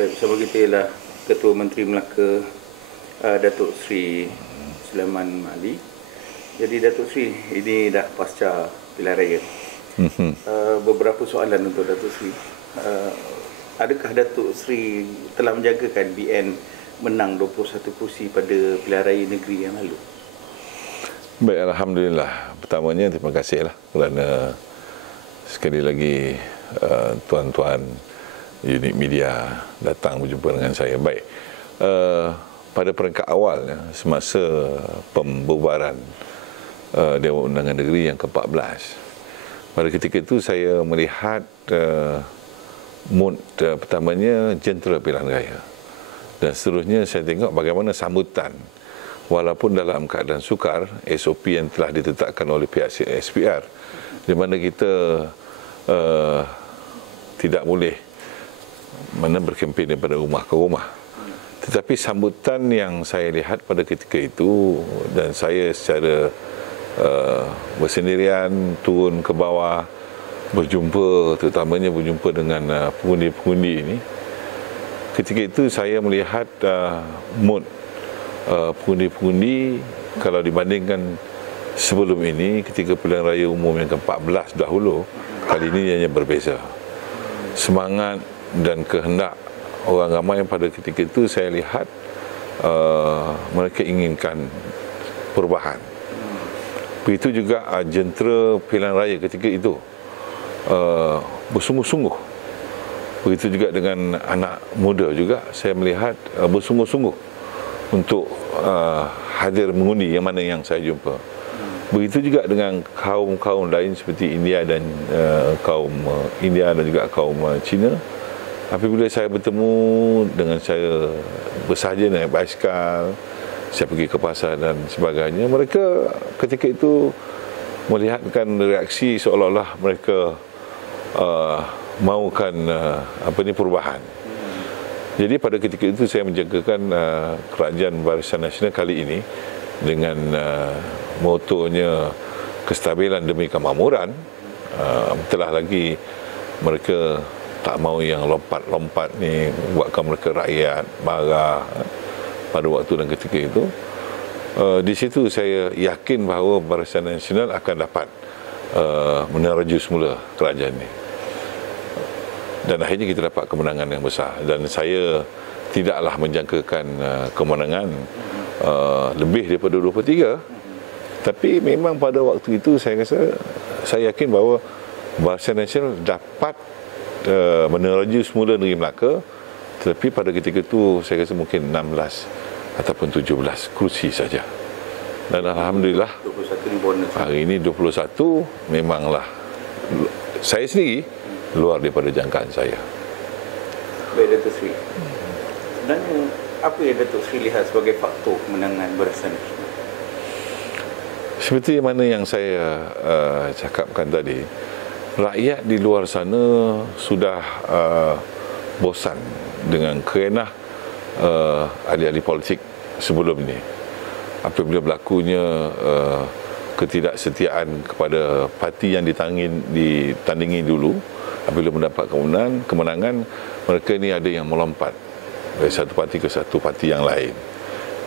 Baik, bersama kita ialah Ketua Menteri Melaka Datuk Seri Sulaiman Mali. Jadi Datuk Seri, ini dah pasca pilihan raya. Beberapa soalan untuk Datuk Seri. Adakah Datuk Seri telah menjagakan BN menang 21 kursi pada pilihan raya negeri yang lalu? Baik, Alhamdulillah. Pertamanya terima kasihlah kerana sekali lagi tuan-tuan unit media datang berjumpa dengan saya. Baik, pada peringkat awal semasa pembubaran Dewan Undangan Negeri yang ke-14, pada ketika itu saya melihat mood pertamanya jentera pilihan raya, dan seterusnya saya tengok bagaimana sambutan walaupun dalam keadaan sukar SOP yang telah ditetapkan oleh pihak SPR, di mana kita tidak boleh berkempen daripada rumah ke rumah. Tetapi sambutan yang saya lihat pada ketika itu, dan saya secara bersendirian turun ke bawah berjumpa, terutamanya berjumpa dengan pengundi-pengundi ini, ketika itu saya melihat mood pengundi-pengundi kalau dibandingkan sebelum ini ketika pilihan raya umum yang ke-14 dahulu, kali ini hanya berbeza. Semangat dan kehendak orang ramai pada ketika itu saya lihat mereka inginkan perubahan. Begitu juga jentera pilihan raya ketika itu bersungguh-sungguh. Begitu juga dengan anak muda juga saya melihat bersungguh-sungguh untuk hadir mengundi yang mana yang saya jumpa. Begitu juga dengan kaum-kaum lain seperti India dan kaum India dan juga kaum Cina. Apabila saya bertemu dengan saya bersahaja naik basikal, saya pergi ke pasar dan sebagainya, mereka ketika itu melihatkan reaksi seolah-olah mereka mahukan perubahan. Jadi pada ketika itu saya menjagakan Kerajaan Barisan Nasional kali ini dengan motonya kestabilan demi kemakmuran. Telah lagi mereka tak mahu yang lompat-lompat ni buatkan mereka rakyat marah pada waktu dan ketika itu. Di situ saya yakin bahawa Barisan Nasional akan dapat meneraju semula kerajaan ini. Dan akhirnya kita dapat kemenangan yang besar, dan saya tidaklah menjangkakan kemenangan lebih daripada 23, tapi memang pada waktu itu saya rasa, saya yakin bahawa Barisan Nasional dapat meneraju semula negeri Melaka, tetapi pada ketika itu saya rasa mungkin 16 ataupun 17 kursi saja. Dan Alhamdulillah 21 bonus. Hari ini 21 memanglah saya sendiri luar daripada jangkaan saya. Baik Datuk Seri, sebenarnya apa yang Datuk Seri lihat sebagai faktor kemenangan Barisan Nasional? Seperti mana yang saya cakapkan tadi, rakyat di luar sana sudah bosan dengan kerenah ahli-ahli politik sebelum ini. Apabila berlakunya ketidaksetiaan kepada parti yang ditandingi dulu, apabila mendapat kemenangan, mereka ini ada yang melompat dari satu parti ke satu parti yang lain.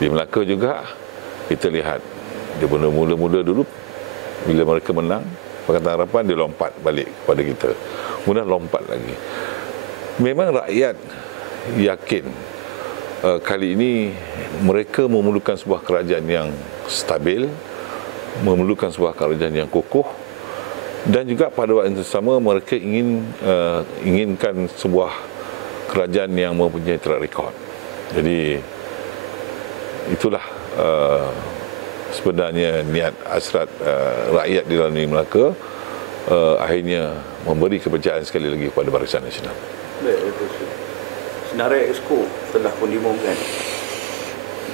Di Melaka juga kita lihat, dia mula-mula dulu bila mereka menang Pakatan Harapan, dia lompat balik kepada kita, kemudian lompat lagi. Memang rakyat yakin kali ini mereka memerlukan sebuah kerajaan yang stabil, memerlukan sebuah kerajaan yang kokoh, dan juga pada waktu yang sama mereka inginkan sebuah kerajaan yang mempunyai track record. Jadi itulah sebenarnya niat hasrat rakyat di dalam negeri Melaka, akhirnya memberi kepercayaan sekali lagi kepada Barisan Nasional. Baik, Datuk Seri. Senarai Exco telah pun diumumkan.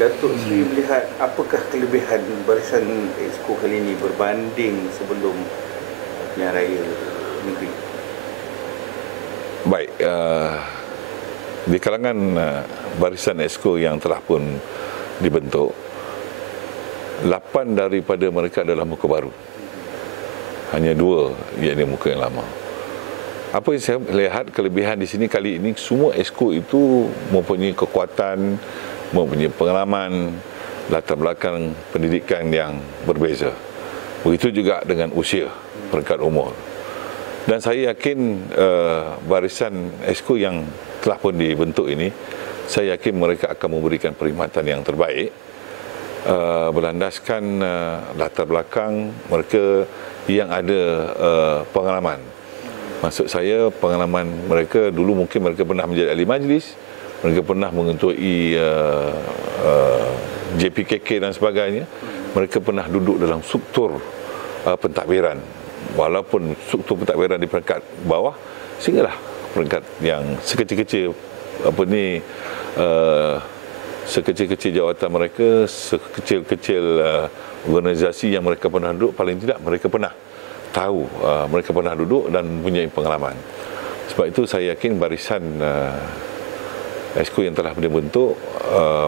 Datuk Seri melihat apakah kelebihan Barisan Exco kali ini berbanding sebelum pilihan raya negeri? Baik, di kalangan Barisan Exco yang telah pun dibentuk, 8 daripada mereka adalah muka baru. Hanya 2 iaitu muka yang lama. Apa yang saya lihat kelebihan di sini kali ini, semua exco itu mempunyai kekuatan, mempunyai pengalaman, latar belakang pendidikan yang berbeza. Begitu juga dengan usia, peringkat umur. Dan saya yakin barisan exco yang telah pun dibentuk ini, saya yakin mereka akan memberikan perkhidmatan yang terbaik, berlandaskan latar belakang mereka yang ada pengalaman. Maksud saya, pengalaman mereka dulu mungkin mereka pernah menjadi ahli majlis, mereka pernah mengetuai JPKK dan sebagainya, mereka pernah duduk dalam struktur pentadbiran, walaupun struktur pentadbiran di peringkat bawah, sehinggalah peringkat yang sekecil-kecil sekecil-kecil jawatan mereka, sekecil-kecil organisasi yang mereka pernah duduk, paling tidak mereka pernah tahu, mereka pernah duduk dan mempunyai pengalaman. Sebab itu saya yakin barisan exco yang telah dibentuk,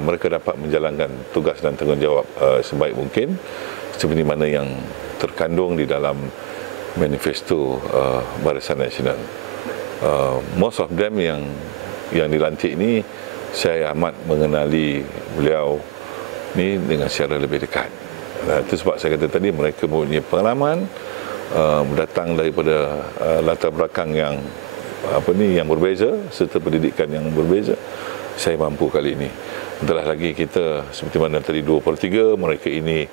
mereka dapat menjalankan tugas dan tanggungjawab sebaik mungkin seperti mana yang terkandung di dalam manifesto Barisan Nasional. Most of them yang dilantik ini, saya amat mengenali beliau ni dengan secara lebih dekat. Itu sebab saya kata tadi, mereka mempunyai pengalaman, datang daripada latar belakang yang yang berbeza serta pendidikan yang berbeza. Saya mampu kali ini. Entahlah lagi kita seperti mana tadi 2/3 mereka ini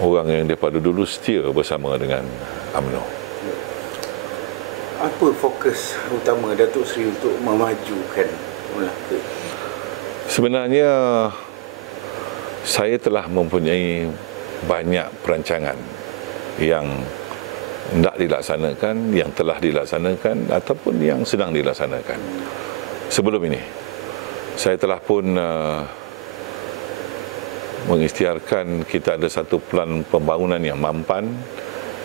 orang yang daripada dulu setia bersama dengan UMNO. Apa fokus utama Datuk Seri untuk memajukan Melaka? Sebenarnya saya telah mempunyai banyak perancangan yang hendak dilaksanakan, yang telah dilaksanakan ataupun yang sedang dilaksanakan. Sebelum ini saya telah pun mengisytiharkan kita ada satu plan pembangunan yang mampan,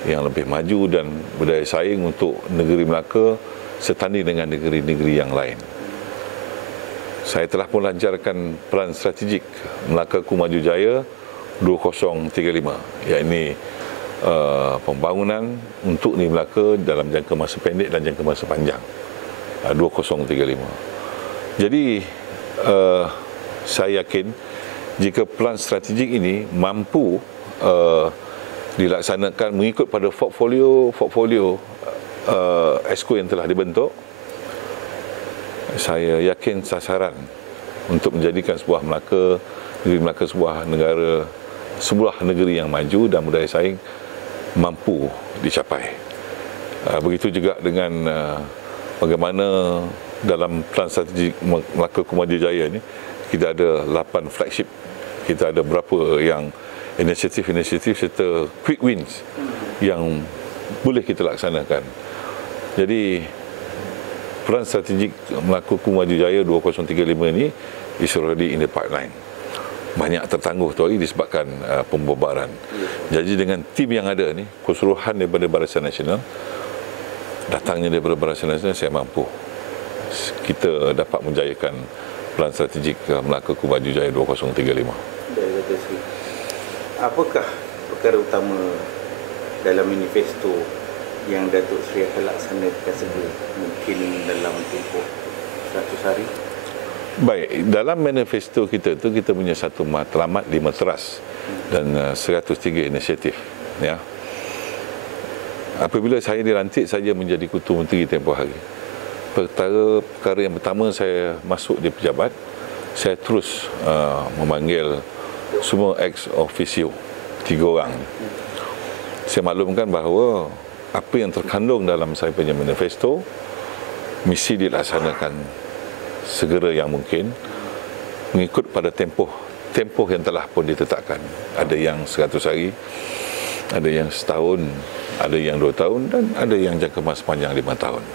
yang lebih maju dan berdaya saing untuk negeri Melaka setanding dengan negeri-negeri yang lain. Saya telah pun lancarkan pelan strategik Melakaku Maju Jaya 2035, iaitu pembangunan untuk negeri Melaka dalam jangka masa pendek dan jangka masa panjang 2035. Jadi saya yakin jika pelan strategik ini mampu dilaksanakan mengikut pada portfolio exco yang telah dibentuk, saya yakin sasaran untuk menjadikan sebuah negeri Melaka sebuah negeri yang maju dan berdaya saing mampu dicapai. Begitu juga dengan bagaimana dalam plan strategik Melakaku Maju Jaya ini kita ada 8 flagship, kita ada berapa yang inisiatif serta quick wins yang boleh kita laksanakan. Jadi peran strategik Melakaku Maju Jaya 2035 ini is already in the pipeline. Banyak tertangguh tu disebabkan pembubaran. Jadi dengan tim yang ada ni, keseluruhan daripada Barisan Nasional, datangnya daripada Barisan Nasional, saya mampu kita dapat menjayakan pelan strategik Melakaku Maju Jaya 2035. Apakah perkara utama dalam manifesto yang Datuk Seri akan laksanakan segera, mungkin dalam tempoh 100 hari? Baik, dalam manifesto kita tu kita punya satu matlamat 5 teras dan 103 inisiatif, ya. Apabila saya dilantik saja menjadi Ketua Menteri tempoh hari, perkara yang pertama saya masuk di pejabat, saya terus memanggil semua ex officio 3 orang. Saya maklumkan bahawa apa yang terkandung dalam saya punya manifesto mesti dilaksanakan segera yang mungkin mengikut pada tempoh yang telah pun ditetapkan. Ada yang 100 hari, ada yang setahun, ada yang 2 tahun dan ada yang jangka masa panjang 5 tahun.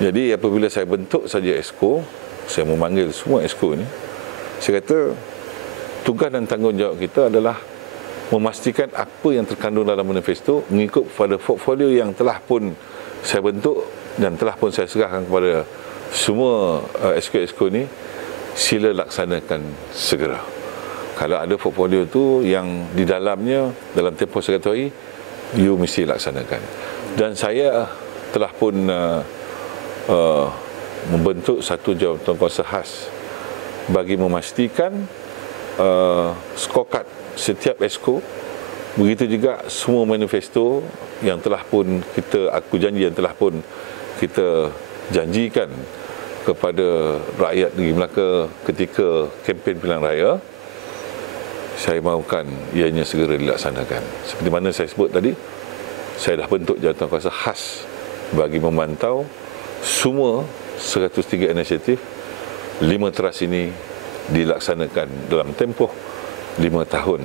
Jadi apabila saya bentuk saja exco, saya memanggil semua exco ini, saya kata tugas dan tanggungjawab kita adalah memastikan apa yang terkandung dalam manifesto mengikut pada portfolio yang telah pun saya bentuk dan telah pun saya serahkan kepada semua exco ni, sila laksanakan segera. Kalau ada portfolio tu yang di dalamnya dalam tempoh 100 hari, you mesti laksanakan. Dan saya telah pun membentuk satu jawatankuasa khas bagi memastikan scorecard setiap exco, begitu juga semua manifesto yang telah pun yang telah pun kita janjikan kepada rakyat negeri Melaka ketika kempen pilihan raya, saya mahukan ianya segera dilaksanakan. Seperti mana saya sebut tadi, saya dah bentuk jawatankuasa khas bagi memantau semua 103 inisiatif 5 teras ini dilaksanakan dalam tempoh 5 tahun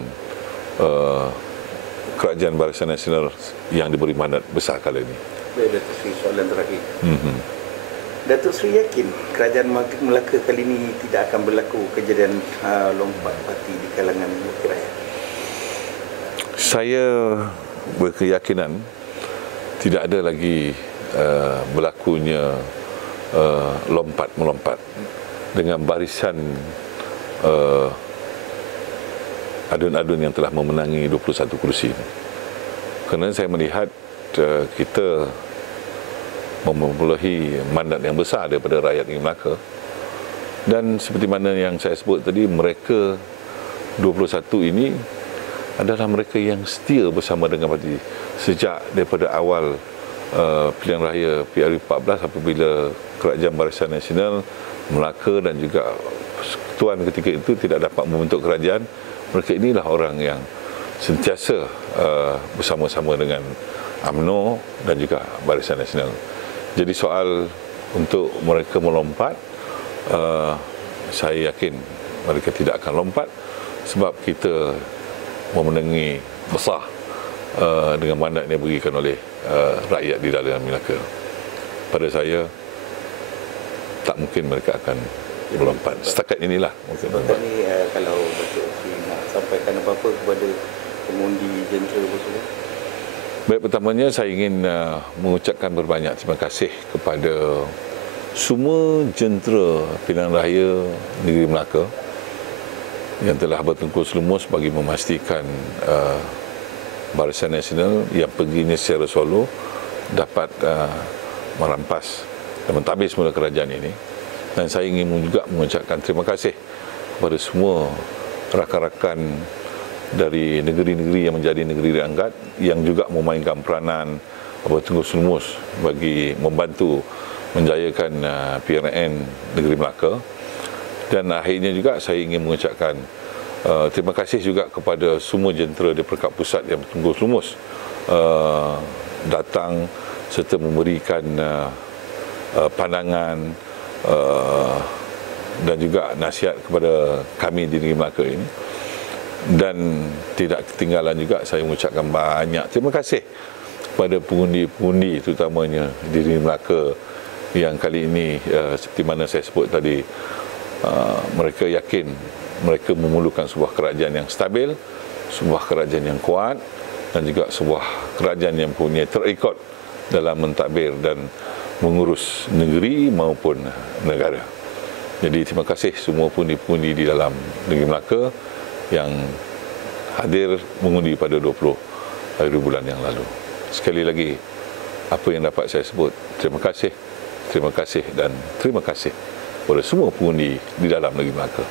Kerajaan Barisan Nasional yang diberi mandat besar kali ini. Baik, Datuk Seri, soalan terakhir. Datuk Seri yakin Kerajaan Melaka kali ini tidak akan berlaku kejadian lompat parti di kalangan wakil rakyat? Saya berkeyakinan tidak ada lagi berlakunya lompat-melompat dengan barisan adun-adun yang telah memenangi 21 kursi. Kerana saya melihat kita mempunyai mandat yang besar daripada rakyat negeri Melaka, dan seperti mana yang saya sebut tadi, mereka 21 ini adalah mereka yang setia bersama dengan parti sejak daripada awal pilihan raya PRU14 apabila Kerajaan Barisan Nasional Melaka dan juga Ketuan ketika itu tidak dapat membentuk kerajaan. Mereka inilah orang yang sentiasa bersama-sama dengan UMNO dan juga Barisan Nasional. Jadi soal untuk mereka melompat, saya yakin mereka tidak akan lompat sebab kita memenangi besar dengan mandat yang diberikan oleh rakyat di dalam Melaka. Pada saya, tak mungkin mereka akan melompat. Setakat inilah mungkin. Ini kalau Datuk Seri nak sampaikan apa-apa kepada pengundi jentera tersebut? Baik, pertamanya saya ingin mengucapkan berbanyak terima kasih kepada semua jentera pilihan raya negeri Melaka yang telah bertengkur lumus bagi memastikan Barisan Nasional yang perginya secara solo dapat merampas dan mentadbir semula kerajaan ini. Dan saya ingin juga mengucapkan terima kasih kepada semua rakan-rakan dari negeri-negeri yang menjadi negeri diangkat yang juga memainkan peranan bertengkur lumus bagi membantu menjayakan PRN negeri Melaka. Dan akhirnya juga saya ingin mengucapkan terima kasih juga kepada semua jentera di Peringkat Pusat yang bertengkur lumus datang serta memberikan pandangan dan juga nasihat kepada kami di negeri Melaka ini. Dan tidak ketinggalan juga saya mengucapkan banyak terima kasih kepada pengundi-pengundi terutamanya di negeri Melaka yang kali ini seperti mana saya sebut tadi, mereka yakin mereka memerlukan sebuah kerajaan yang stabil, sebuah kerajaan yang kuat dan juga sebuah kerajaan yang punya track record dalam mentadbir dan mengurus negeri maupun negara. Jadi terima kasih semua pundi-pundi di dalam negeri Melaka yang hadir mengundi pada 20 hari bulan yang lalu. Sekali lagi, apa yang dapat saya sebut, terima kasih dan terima kasih kepada semua pengundi di dalam negeri Melaka.